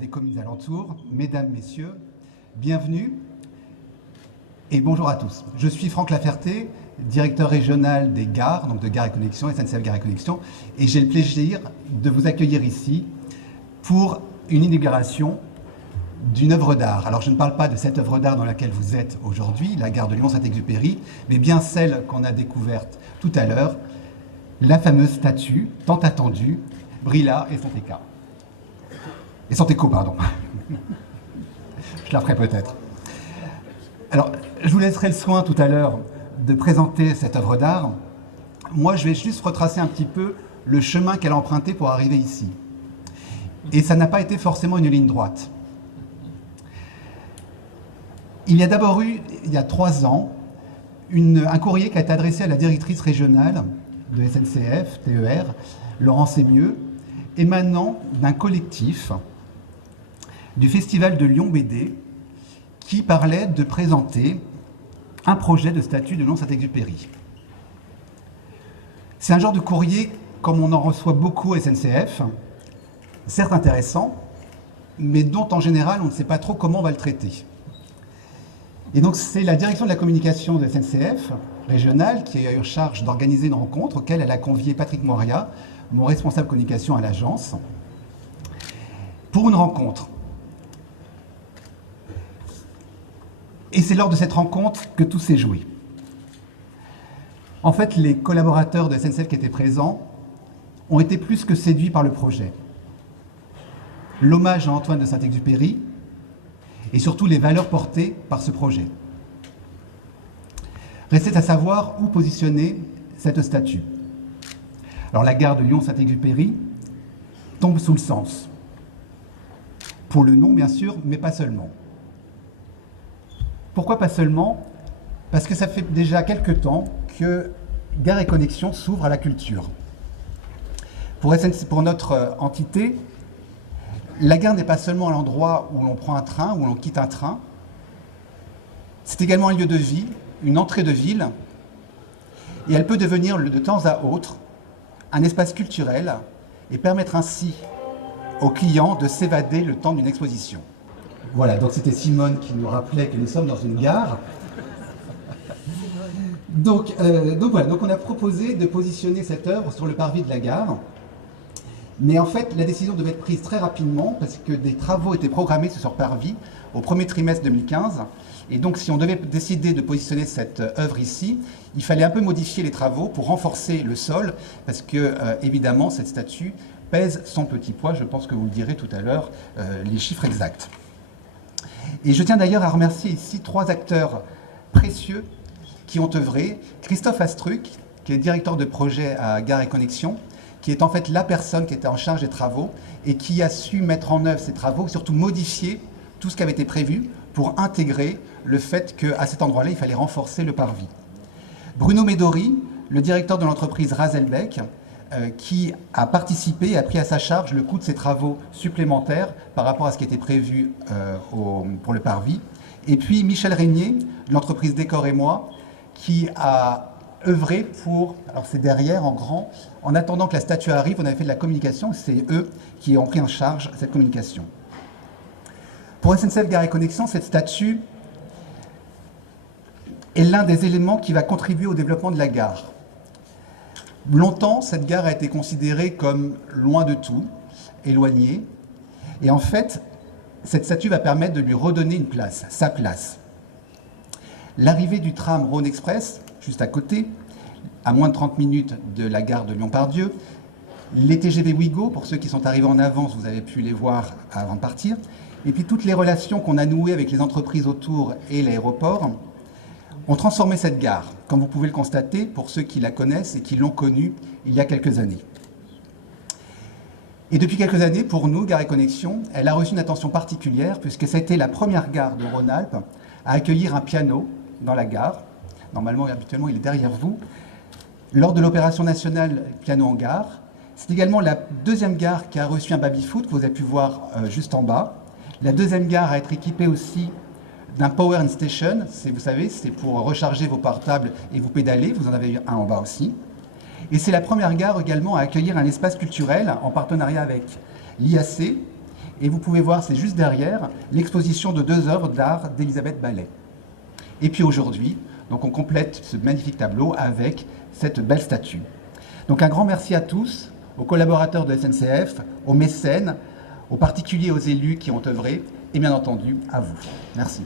des communes alentours, mesdames, messieurs, bienvenue et bonjour à tous. Je suis Franck Laferté, directeur régional des gares, donc de Gares et Connexions, SNCF Gares et Connexions, et j'ai le plaisir de vous accueillir ici pour une inauguration d'une œuvre d'art. Alors je ne parle pas de cette œuvre d'art dans laquelle vous êtes aujourd'hui, la gare de Lyon-Saint-Exupéry, mais bien celle qu'on a découverte tout à l'heure, la fameuse statue tant attendue, Brilla et Santéka. Et Santéco, pardon. Je la ferai peut-être. Alors, je vous laisserai le soin tout à l'heure de présenter cette œuvre d'art. Moi, je vais juste retracer un petit peu le chemin qu'elle a emprunté pour arriver ici. Et ça n'a pas été forcément une ligne droite. Il y a d'abord eu, il y a 3 ans, un courrier qui a été adressé à la directrice régionale de SNCF, TER, Laurent Sémieux, émanant d'un collectif du Festival de Lyon BD qui parlait de présenter un projet de statue de Lyon-Saint-Exupéry. C'est un genre de courrier comme on en reçoit beaucoup à SNCF, certes intéressant, mais dont en général on ne sait pas trop comment on va le traiter. Et donc c'est la direction de la communication de SNCF régionale qui a eu charge d'organiser une rencontre auquel elle a convié Patrick Moria, mon responsable communication à l'agence, pour une rencontre. Et c'est lors de cette rencontre que tout s'est joué. En fait, les collaborateurs de SNCF qui étaient présents ont été plus que séduits par le projet. L'hommage à Antoine de Saint-Exupéry et surtout les valeurs portées par ce projet. Restait à savoir où positionner cette statue. Alors la gare de Lyon-Saint-Exupéry tombe sous le sens. Pour le nom, bien sûr, mais pas seulement. Pourquoi pas seulement? Parce que ça fait déjà quelques temps que Gares et Connexions s'ouvre à la culture. Pour notre entité, la gare n'est pas seulement l'endroit où l'on prend un train, où l'on quitte un train. C'est également un lieu de vie, une entrée de ville, et elle peut devenir de temps à autre un espace culturel et permettre ainsi aux clients de s'évader le temps d'une exposition. Voilà, donc c'était Simone qui nous rappelait que nous sommes dans une gare. Donc voilà, donc on a proposé de positionner cette œuvre sur le parvis de la gare. Mais en fait, la décision devait être prise très rapidement parce que des travaux étaient programmés sur ce parvis au premier trimestre 2015. Et donc, si on devait décider de positionner cette œuvre ici, il fallait un peu modifier les travaux pour renforcer le sol parce que, évidemment, cette statue pèse son petit poids. Je pense que vous le direz tout à l'heure, les chiffres exacts. Et je tiens d'ailleurs à remercier ici 3 acteurs précieux qui ont œuvré. Christophe Astruc, qui est directeur de projet à Gares et Connexions, qui est en fait la personne qui était en charge des travaux et qui a su mettre en œuvre ces travaux, surtout modifier tout ce qui avait été prévu pour intégrer le fait qu'à cet endroit-là, il fallait renforcer le parvis. Bruno Médori, le directeur de l'entreprise Razelbeck, qui a participé et a pris à sa charge le coût de ces travaux supplémentaires par rapport à ce qui était prévu pour le parvis. Et puis Michel Régnier, de l'entreprise Décor et moi, qui a œuvré pour, alors c'est derrière en grand, en attendant que la statue arrive, on avait fait de la communication, c'est eux qui ont pris en charge cette communication. Pour SNCF Gares et Connexions, cette statue est l'un des éléments qui va contribuer au développement de la gare. Longtemps, cette gare a été considérée comme loin de tout, éloignée, et en fait, cette statue va permettre de lui redonner une place, sa place. L'arrivée du tram Rhône Express, juste à côté, à moins de 30 minutes de la gare de Lyon-Part-Dieu, les TGV Ouigo, pour ceux qui sont arrivés en avance, vous avez pu les voir avant de partir, et puis toutes les relations qu'on a nouées avec les entreprises autour et l'aéroport, ont transformé cette gare, comme vous pouvez le constater, pour ceux qui la connaissent et qui l'ont connue il y a quelques années. Et depuis quelques années, pour nous, Gares et Connexions, elle a reçu une attention particulière, puisque ça a été la première gare de Rhône-Alpes à accueillir un piano dans la gare. Normalement, habituellement, il est derrière vous. Lors de l'opération nationale Piano en gare, c'est également la deuxième gare qui a reçu un baby-foot, que vous avez pu voir juste en bas. La deuxième gare à être équipée aussi d'un Power and Station, vous savez, c'est pour recharger vos portables et vous pédaler, vous en avez un en bas aussi. Et c'est la première gare également à accueillir un espace culturel en partenariat avec l'IAC Et vous pouvez voir, c'est juste derrière, l'exposition de 2 œuvres d'art d'Elisabeth Ballet. Et puis aujourd'hui, donc on complète ce magnifique tableau avec cette belle statue. Donc un grand merci à tous, aux collaborateurs de SNCF, aux mécènes, aux particuliers, aux élus qui ont œuvré, et bien entendu à vous. Merci.